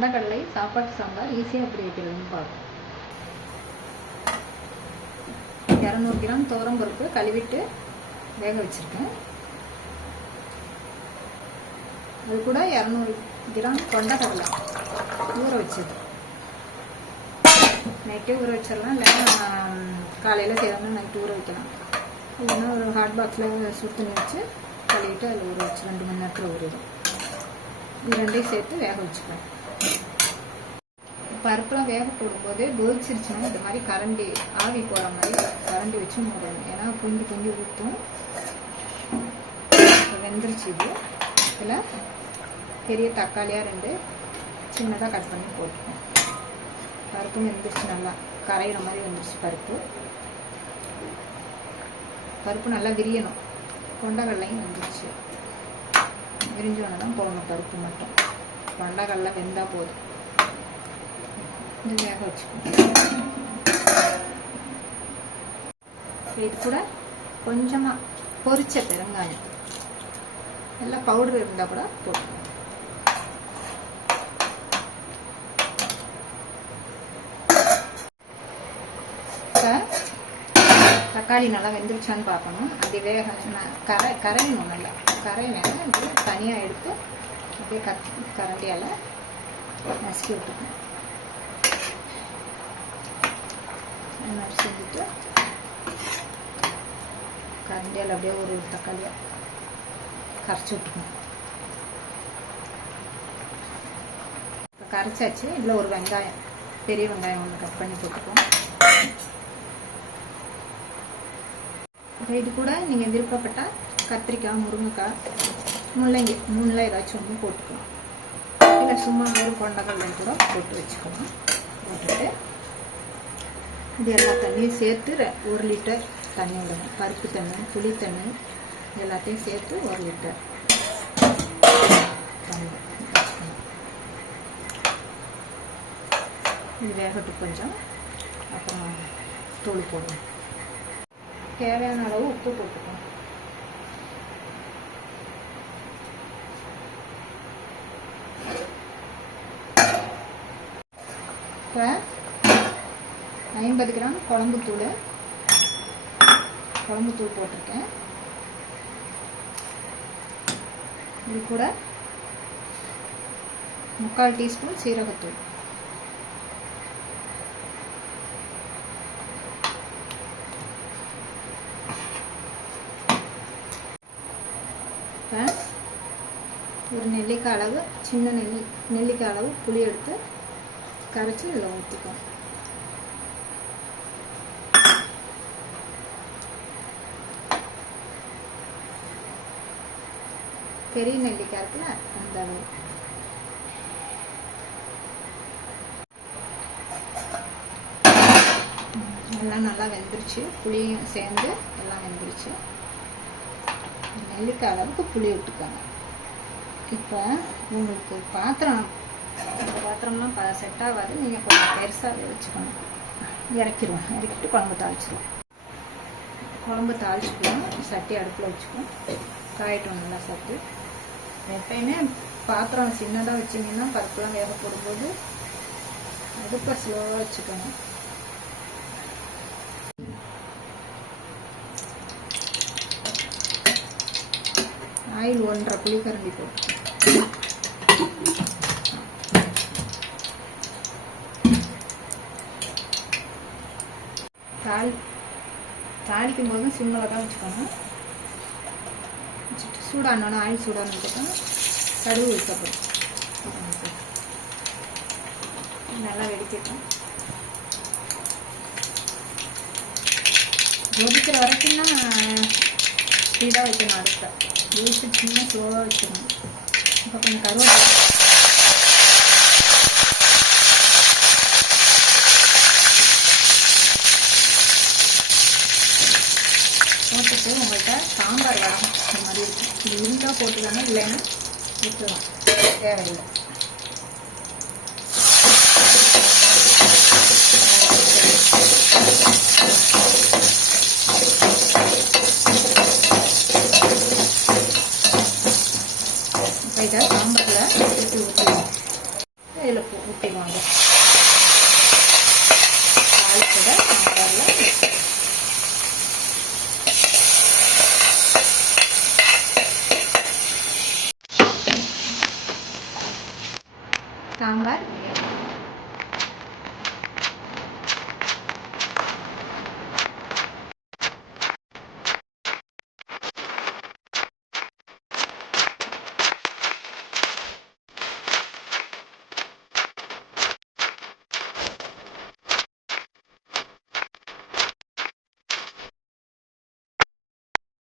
கொண்டக்கடலை சாப்பாட்டு சாம்பார் ஈஸியாக எப்படி வைக்கிறதுன்னு பார்ப்போம். இரநூறு கிராம் துவரம் பருப்பு கழுவிட்டு வேக வச்சுருக்கேன். அது கூட இரநூறு கிராம் கொண்டக்கடலை ஊற வச்சது. நைட்டே ஊற வச்சிடலாம் இல்லைன்னா காலையில் செய்யணும் நைட்டு ஊற வைக்கலாம். இல்லைன்னா ஒரு ஹாட் பாக்ஸில் சுத்தணி வச்சு கழுவிட்டு அதில் ஊற வச்சு ரெண்டு மணி நேரத்தில் ஊறிடும். இது ரெண்டையும் சேர்த்து வேக வச்சுக்கலாம் பருப்புலாம் வேக போடும்போது கொதிச்சிருச்சுன்னா இந்த மாதிரி கரண்டி ஆவி போகிற மாதிரி கரண்டி வச்சு மூடணும். ஏன்னா குஞ்சு குஞ்சு ஊற்றும் வெந்துருச்சு இது. இதில் பெரிய தக்காளியாக ரெண்டு சின்னதாக கட் பண்ணி போட்டுக்கணும். பருப்பும் வெந்துருச்சு நல்லா. கரையிற மாதிரி வந்துருச்சு பருப்பு. பருப்பு நல்லா விரியணும். கொண்டகடலையும் வந்துருச்சு. விரிஞ்சோன்னு தான் போடணும் பருப்பு மட்டும். கொண்டக்கடலை வெந்தால் போதும். இது வேக வச்சுக்கணும் இது கூட கொஞ்சமாக பொரிச்ச பெருங்காயம். எல்லாம் பவுடர் இருந்தால் கூட போட்டுக்கணும் தக்காளி நல்லா வெந்துருச்சான்னு பார்க்கணும். அது வேக கரை கரையணும் நல்லா. கரை வேணும். தனியாக எடுத்து அப்படியே கத் கரண்டியால் நசுக்கி விட்டுக்கணும் அந்த மாதிரி செஞ்சுட்டு கரண்டியால் அப்படியே ஒரு தக்காளியாக கரைச்சி விட்டுக்கணும். இப்போ கரைச்சாச்சு. இதில் ஒரு வெங்காயம் பெரிய வெங்காயம் ஒன்று கட் பண்ணி போட்டுக்குவோம் இது கூட நீங்கள் விருப்பப்பட்டால் கத்திரிக்காய் முருங்கைக்காய் முள்ளங்கி முள்ளை ஏதாச்சும் ஒன்று போட்டுக்கலாம். இல்லை சும்மா வெறும் கொண்டக்கடலை கூட போட்டு வச்சுக்கலாம். போட்டுட்டு இது எல்லா தண்ணியும் சேர்த்து ஒரு லிட்டர் தண்ணி விடணும். பருப்பு தண்ணி புளி தண்ணி எல்லாத்தையும் சேர்த்து ஒரு லிட்டர் தண்ணி இது வேகட்டும் கொஞ்சம். அப்புறம் தூள் போடணும். தேவையான அளவு உப்பு போட்டுக்கணும். இப்போ ஐம்பது கிராம் குழம்புத்தூள் குழம்புத்தூள் போட்டிருக்கேன். இது கூட முக்கால் டீஸ்பூன் சீரகத்தூள். ஒரு நெல்லிக்காய் அளவு சின்ன நெல்லி நெல்லிக்காய் அளவு புளி எடுத்து கரைச்சி இதில் ஊற்றிக்கும் பெரிய நெல்லிக்காய் இருக்குல்ல அந்த அளவு. எல்லாம் நல்லா வெந்துருச்சு. புளியும் சேர்ந்து எல்லாம் வெந்துருச்சு. நெல்லிக்காய் அளவுக்கு புளி விட்டுக்கோங்க. இப்போ உங்களுக்கு பாத்திரம் இந்த பாத்திரம்லாம் ப செட் ஆகாது. நீங்கள் கொஞ்சம் பெருசாக வச்சுக்கணும் இறக்கிடுவோம் இறக்கிட்டு குழம்பு தாளிச்சிடுவோம் குழம்பு தாளிச்சுக்குவோம் சட்டி அடுப்பில் வச்சுக்குவோம். காயிட்டோம் நல்லா சட்டி எப்பயுமே பாத்திரம் சின்னதாக வச்சிங்கன்னா பருப்புலாம் வேக போடும்போது அடுப்பை ஸ்லோவாக வச்சுக்கணும் ஆயில் ஒன்றரை புளிக்கரண்டி போட்டு தாளி தாளிக்கும் போதும் சிம்மில் தான் வச்சுக்கணும் வச்சுட்டு சூடானோன்னா ஆயில் சூடானதுக்கப்புறம் கடுகு ஊற்றப்படும் நல்லா வெடிக்கட்டும். கொதிக்கிற வரைக்கும் ஸ்பீடாக வைக்கணும் அடுப்பை. சின்ன ஸ்லோவாக வச்சுக்கணும் இப்போ கொஞ்சம் கருவேப்பிலை போட்டுட்டு உங்கள்கிட்ட சாம்பார் வரும் இந்த மாதிரி இருக்கும். இது இருந்தால் போட்டுக்கோங்க இல்லைன்னா விட்டுலாம் தேவையில்லை. இப்போ இதை சாம்பாரில் ஊற்றி ஊற்றிடுவோம் இதில் ஊற்றிடுவாங்க தாளிச்சதை சாம்பாரில் சாம்பார்